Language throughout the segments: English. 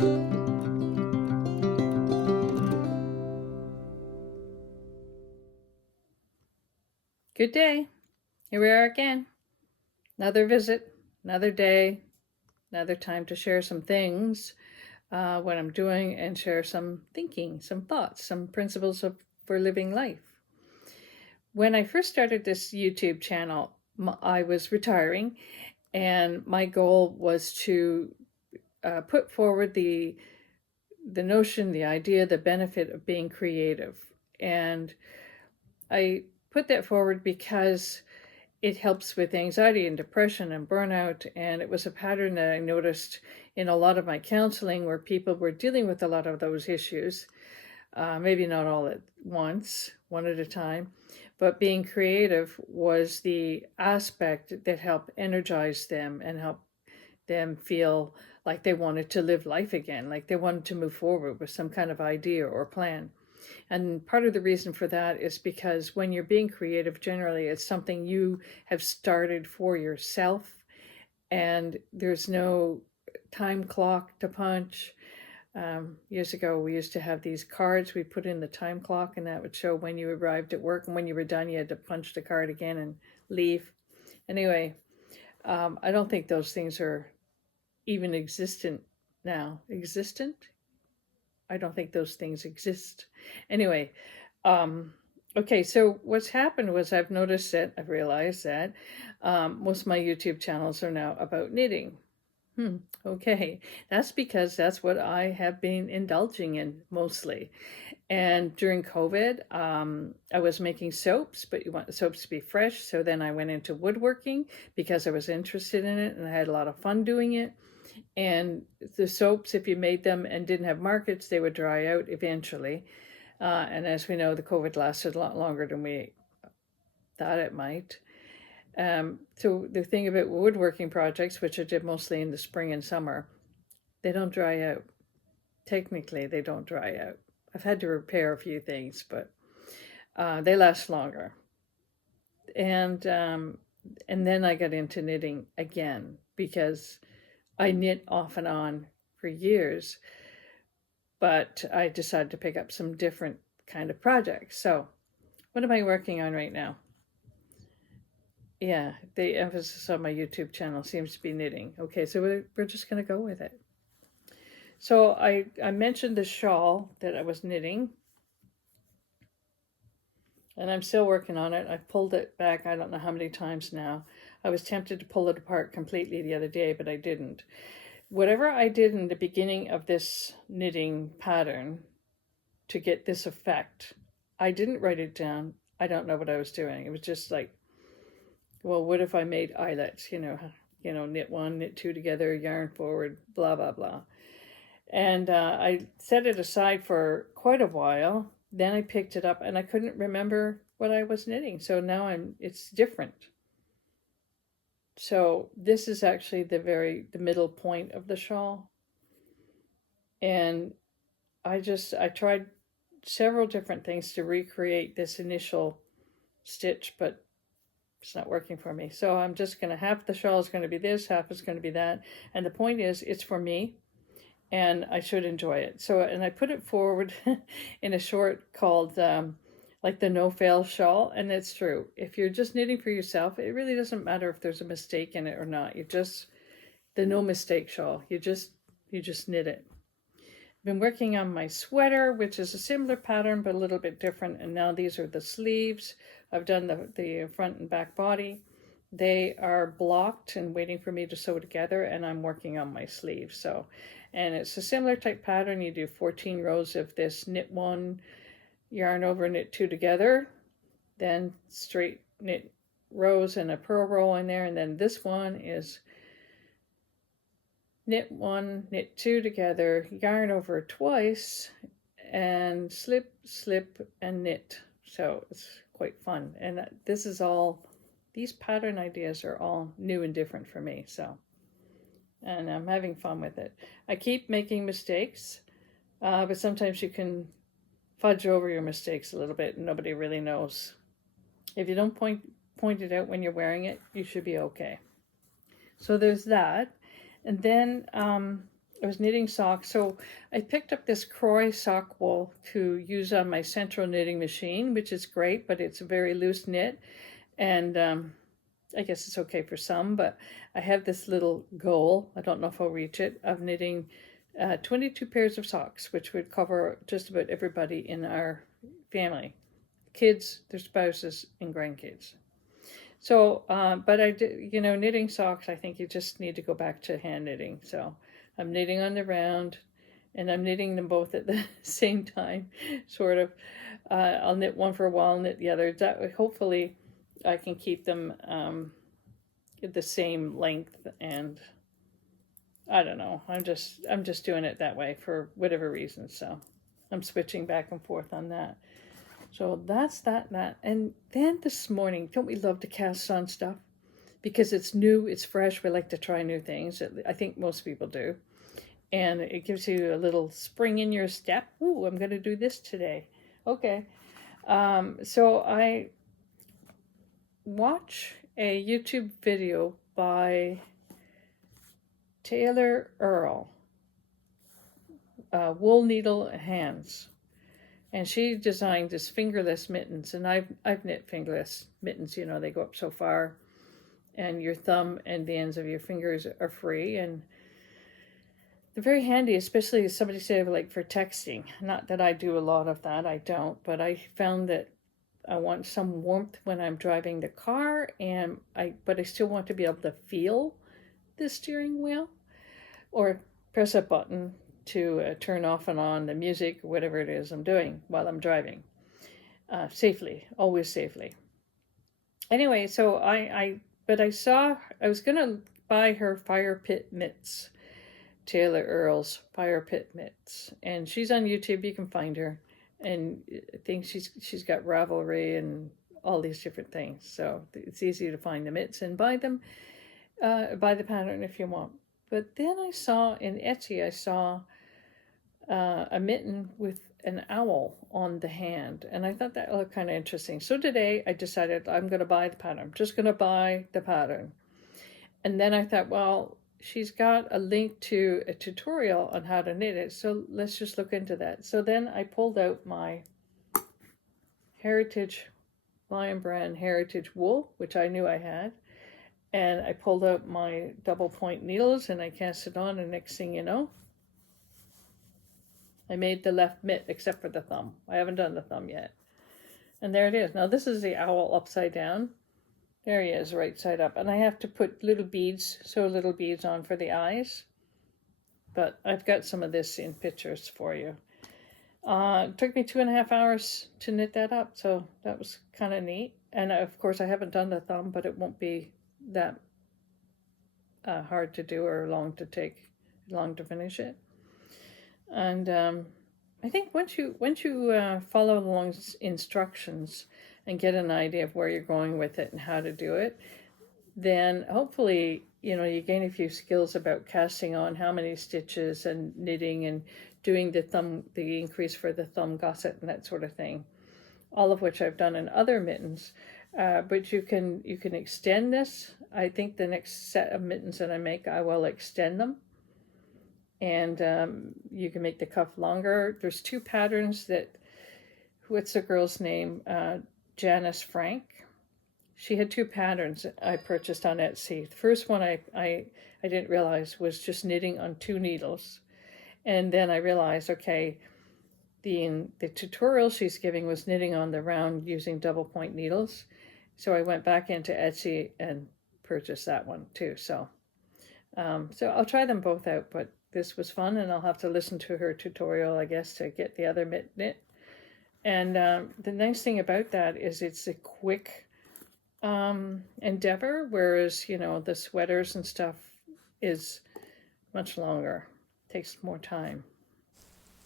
Good day. Here we are again. Another visit, another day, another time to share some things, what I'm doing, and share some thinking, some thoughts, some principles for living life. When I first started this YouTube channel, I was retiring, and my goal was to put forward the notion, the idea, the benefit of being creative. And I put that forward because it helps with anxiety and depression and burnout. And it was a pattern that I noticed in a lot of my counseling where people were dealing with a lot of those issues, maybe not all at once, one at a time. But being creative was the aspect that helped energize them and help them feel like they wanted to live life again, like they wanted to move forward with some kind of idea or plan. And part of the reason for that is because when you're being creative, generally it's something you have started for yourself, and there's no time clock to punch. Years ago, we used to have these cards. We put in the time clock, and that would show when you arrived at work, and when you were done, you had to punch the card again and leave. Anyway, I don't think those things are even existent now. Existent? I don't think those things exist. Anyway, okay, so what's happened was I've noticed that, I've realized that most of my YouTube channels are now about knitting. Okay, that's because that's what I have been indulging in mostly. And during COVID, I was making soaps, but you want the soaps to be fresh. So then I went into woodworking because I was interested in it and I had a lot of fun doing it. And the soaps, if you made them and didn't have markets, they would dry out eventually. And as we know, the COVID lasted a lot longer than we thought it might. So the thing about woodworking projects, which I did mostly in the spring and summer, they don't dry out. Technically, they don't dry out. I've had to repair a few things, but they last longer. And then I got into knitting again because I knit off and on for years, but I decided to pick up some different kind of projects. So what am I working on right now? Yeah, the emphasis on my YouTube channel seems to be knitting. Okay, so we're just going to go with it. So I mentioned the shawl that I was knitting, and I'm still working on it. I've pulled it back I don't know how many times now. I was tempted to pull it apart completely the other day, but I didn't. Whatever I did in the beginning of this knitting pattern to get this effect, I didn't write it down. I don't know what I was doing. It was just like, well, what if I made eyelets, knit one, knit two together, yarn forward, blah, blah, blah. And I set it aside for quite a while. Then I picked it up and I couldn't remember what I was knitting. So now it's different. So this is actually the middle point of the shawl. And I tried several different things to recreate this initial stitch, but it's not working for me. So I'm just going to, half the shawl is going to be this, half is going to be that. And the point is, it's for me and I should enjoy it. So, and I put it forward in a short called like the no-fail shawl. And it's true. If you're just knitting for yourself, it really doesn't matter if there's a mistake in it or not. The no mistake shawl, you just knit it. I've been working on my sweater, which is a similar pattern, but a little bit different. And now these are the sleeves. I've done the front and back body. They are blocked and waiting for me to sew together, and I'm working on my sleeves. So, and it's a similar type pattern. You do 14 rows of this, knit one, yarn over, knit two together, then straight knit rows and a purl row in there. And then this one is knit one, knit two together, yarn over twice, and slip, slip, and knit. So it's quite fun. And these pattern ideas are all new and different for me. So, and I'm having fun with it. I keep making mistakes, but sometimes you can fudge over your mistakes a little bit and nobody really knows. If you don't point it out when you're wearing it, you should be okay. So there's that. And then I was knitting socks. So I picked up this Croy sock wool to use on my central knitting machine, which is great, but it's a very loose knit. And I guess it's okay for some, but I have this little goal, I don't know if I'll reach it, of knitting 22 pairs of socks, which would cover just about everybody in our family. Kids, their spouses, and grandkids. So, but I did, knitting socks, I think you just need to go back to hand knitting. So I'm knitting on the round, and I'm knitting them both at the same time, sort of. I'll knit one for a while, knit the other. That way, hopefully, I can keep them the same length, and I don't know. I'm just doing it that way for whatever reason. So I'm switching back and forth on that. So that's that. And then this morning, don't we love to cast on stuff? Because it's new, it's fresh. We like to try new things. I think most people do. And it gives you a little spring in your step. Ooh, I'm going to do this today. Okay. So I watch a YouTube video by Taylor Earl, Wool Needle Hands. And she designed this fingerless mittens, and I've knit fingerless mittens. They go up so far, and your thumb and the ends of your fingers are free, and they're very handy, especially as somebody said, like for texting. Not that I do a lot of that, I don't, but I found that I want some warmth when I'm driving the car, but I still want to be able to feel the steering wheel, or press a button to turn off and on the music, whatever it is I'm doing while I'm driving, safely, always safely. Anyway, so I was gonna buy her fire pit mitts, Taylor Earl's fire pit mitts, and she's on YouTube. You can find her, and I think she's got Ravelry and all these different things. So it's easy to find the mitts and buy them, buy the pattern if you want. But then I saw in Etsy, a mitten with an owl on the hand, and I thought that looked kind of interesting. So today I decided I'm going to buy the pattern. I'm just going to buy the pattern. And then I thought, well, she's got a link to a tutorial on how to knit it, so let's just look into that. So then I pulled out my Lion Brand Heritage wool, which I knew I had, and I pulled out my double point needles and I cast it on, and next thing you know, I made the left mitt except for the thumb. I haven't done the thumb yet. And there it is. Now this is the owl upside down. There he is, right side up. And I have to put little beads on for the eyes. But I've got some of this in pictures for you. It took me 2.5 hours to knit that up, so that was kind of neat. And of course I haven't done the thumb, but it won't be that hard to do or long to finish it. And I think once you follow along instructions and get an idea of where you're going with it and how to do it, then hopefully you gain a few skills about casting on, how many stitches, and knitting, and doing the increase for the thumb gusset and that sort of thing, all of which I've done in other mittens. But you can extend this. I think the next set of mittens that I make, I will extend them, and you can make the cuff longer. There's two patterns what's the girl's name? Janis Frank. She had two patterns I purchased on Etsy. The first one I didn't realize was just knitting on 2 needles. And then I realized, okay, the tutorial she's giving was knitting on the round using double point needles. So I went back into Etsy and purchased that one too. So I'll try them both out, but this was fun, and I'll have to listen to her tutorial, I guess, to get the other mitt knit. And the nice thing about that is it's a quick endeavor, whereas the sweaters and stuff is much longer, takes more time.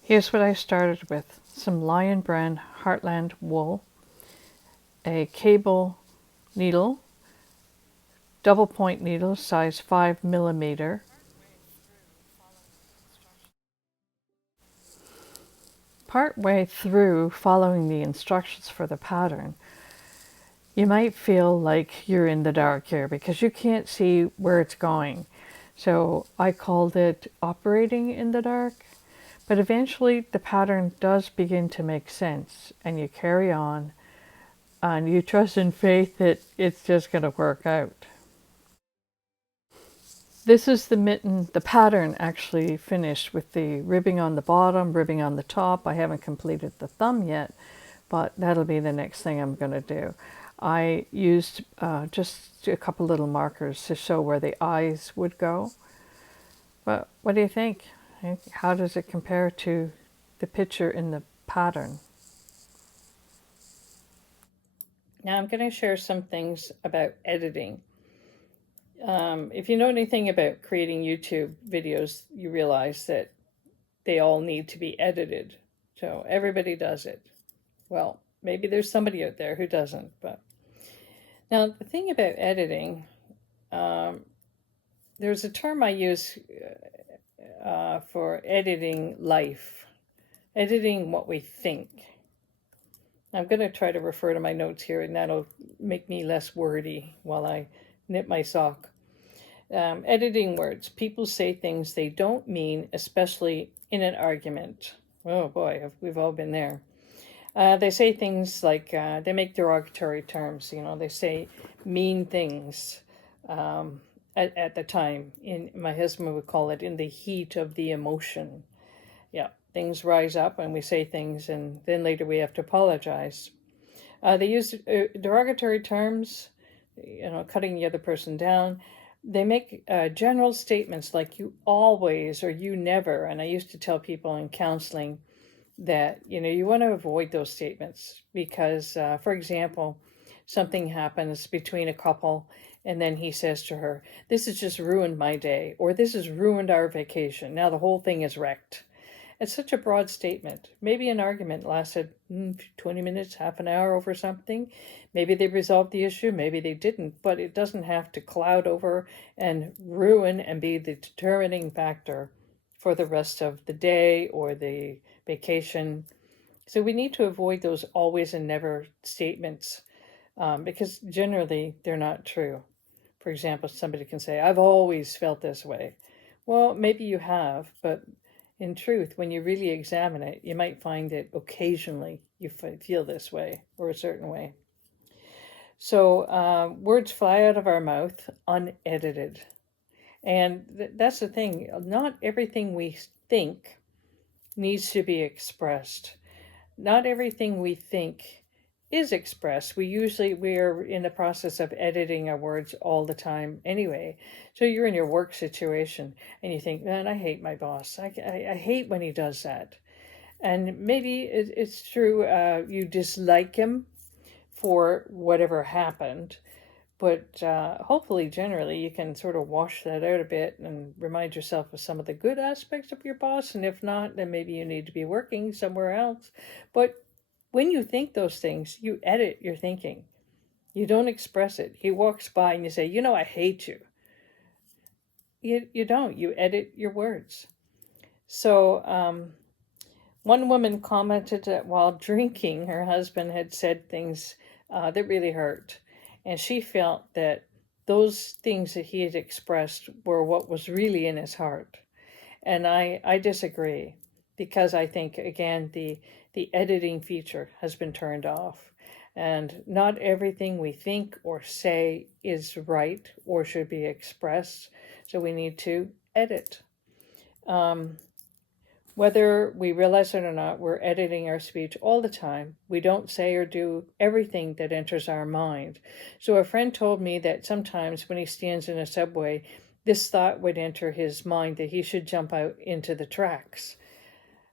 Here's what I started with: some Lion Brand Heartland wool, a cable needle, double point needle, size 5mm. Part way through following the instructions for the pattern, you might feel like you're in the dark here because you can't see where it's going. So I called it operating in the dark. But eventually the pattern does begin to make sense, and you carry on and you trust in faith that it's just going to work out. This is the mitten, the pattern actually finished with the ribbing on the bottom, ribbing on the top. I haven't completed the thumb yet, but that'll be the next thing I'm going to do. I used just a couple little markers to show where the eyes would go. But what do you think? How does it compare to the picture in the pattern? Now I'm going to share some things about editing. If you know anything about creating YouTube videos, you realize that they all need to be edited. So everybody does it. Well, maybe there's somebody out there who doesn't. But now the thing about editing, there's a term I use for editing life, editing what we think. I'm going to try to refer to my notes here, and that'll make me less wordy while I knit my sock. Editing words. People say things they don't mean, especially in an argument. Oh boy, we've all been there. They say things like, they make derogatory terms, they say mean things at the time. My husband would call it in the heat of the emotion. Yeah, things rise up and we say things, and then later we have to apologize. They use derogatory terms, cutting the other person down. They make general statements like you always or you never. And I used to tell people in counseling that, you want to avoid those statements because, for example, something happens between a couple and then he says to her, this has just ruined my day, or this has ruined our vacation. Now the whole thing is wrecked. It's such a broad statement. Maybe an argument lasted 20 minutes, half an hour over something. Maybe they resolved the issue, maybe they didn't, but it doesn't have to cloud over and ruin and be the determining factor for the rest of the day or the vacation. So we need to avoid those always and never statements because generally they're not true. For example, somebody can say, I've always felt this way. Well, maybe you have, but in truth, when you really examine it, you might find that occasionally you feel this way or a certain way. So words fly out of our mouth unedited. And that's the thing. Not everything we think needs to be expressed. Not everything we think is expressed. We are in the process of editing our words all the time anyway. So you're in your work situation and you think, man, I hate my boss. I hate when he does that. And maybe it's true, you dislike him for whatever happened. But hopefully, generally, you can sort of wash that out a bit and remind yourself of some of the good aspects of your boss. And if not, then maybe you need to be working somewhere else. But when you think those things, you edit your thinking. You don't express it. He walks by and you say, I hate you. You don't. You edit your words. So one woman commented that while drinking, her husband had said things that really hurt. And she felt that those things that he had expressed were what was really in his heart. And I disagree because I think, again, the editing feature has been turned off. And not everything we think or say is right or should be expressed. So we need to edit. Whether we realize it or not, we're editing our speech all the time. We don't say or do everything that enters our mind. So a friend told me that sometimes when he stands in a subway, this thought would enter his mind that he should jump out into the tracks.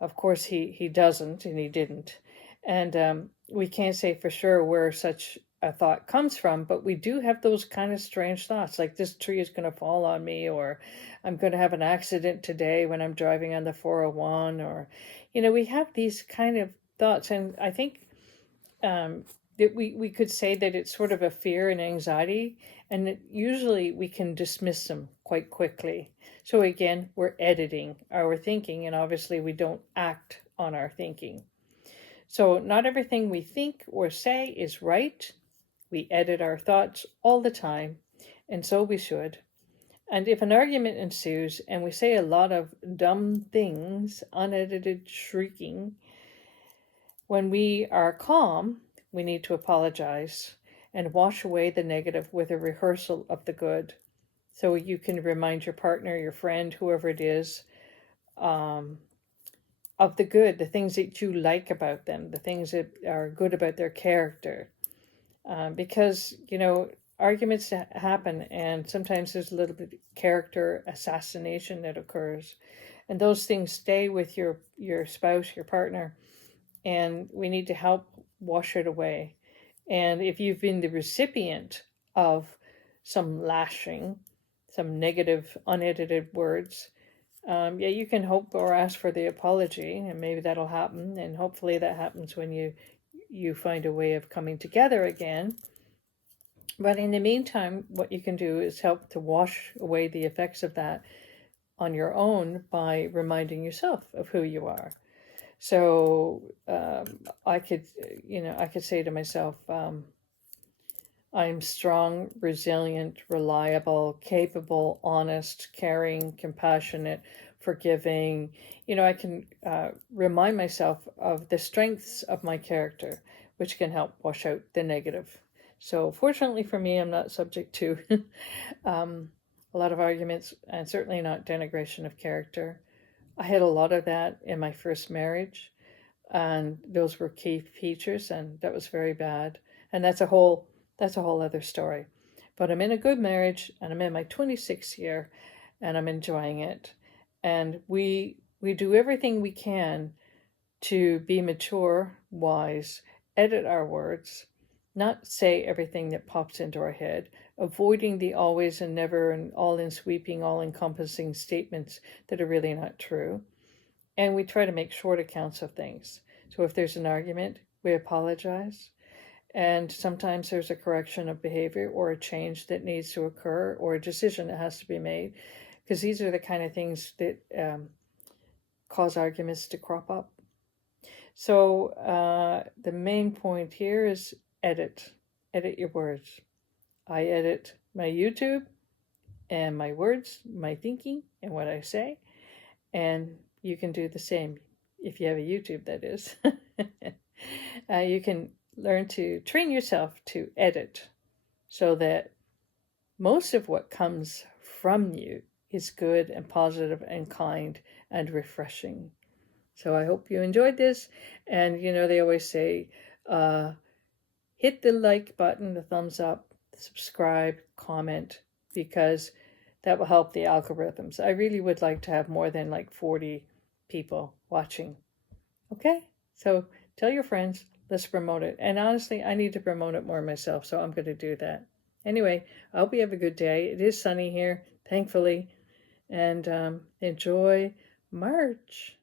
Of course, he doesn't, and he didn't. And we can't say for sure where such a thought comes from, but we do have those kind of strange thoughts, like this tree is going to fall on me, or I'm going to have an accident today when I'm driving on the 401, or, we have these kind of thoughts. And I think that we could say that it's sort of a fear and anxiety, and that usually we can dismiss them quite quickly. So again, we're editing our thinking, and obviously we don't act on our thinking. So not everything we think or say is right. We edit our thoughts all the time, and so we should. And if an argument ensues and we say a lot of dumb things, unedited shrieking, when we are calm, we need to apologize and wash away the negative with a rehearsal of the good. So you can remind your partner, your friend, whoever it is, um, of the good, the things that you like about them, the things that are good about their character. Because, arguments happen, and sometimes there's a little bit of character assassination that occurs. And those things stay with your spouse, your partner, and we need to help wash it away. And if you've been the recipient of some lashing, some negative, unedited words, you can hope or ask for the apology, and maybe that'll happen. And hopefully that happens when you find a way of coming together again. But in the meantime, what you can do is help to wash away the effects of that on your own by reminding yourself of who you are. So I could say to myself, I'm strong, resilient, reliable, capable, honest, caring, compassionate, forgiving. I can remind myself of the strengths of my character, which can help wash out the negative. So fortunately for me, I'm not subject to a lot of arguments, and certainly not denigration of character. I had a lot of that in my first marriage, and those were key features, and that was very bad. And that's a whole other story. But I'm in a good marriage, and I'm in my 26th year, and I'm enjoying it. And we do everything we can to be mature, wise, edit our words, not say everything that pops into our head, avoiding the always and never and all-in-sweeping, all-encompassing statements that are really not true. And we try to make short accounts of things. So if there's an argument, we apologize. And sometimes there's a correction of behavior or a change that needs to occur or a decision that has to be made. Because these are the kind of things that cause arguments to crop up. So the main point here is edit your words. I edit my YouTube and my words, my thinking, and what I say. And you can do the same if you have a YouTube, that is. You can learn to train yourself to edit so that most of what comes from you is good and positive and kind and refreshing. So I hope you enjoyed this. And, they always say, hit the like button, the thumbs up, subscribe, comment, because that will help the algorithms. I really would like to have more than like 40 people watching. Okay? So tell your friends, let's promote it. And honestly, I need to promote it more myself, so I'm going to do that. Anyway, I hope you have a good day. It is sunny here, thankfully. And enjoy March.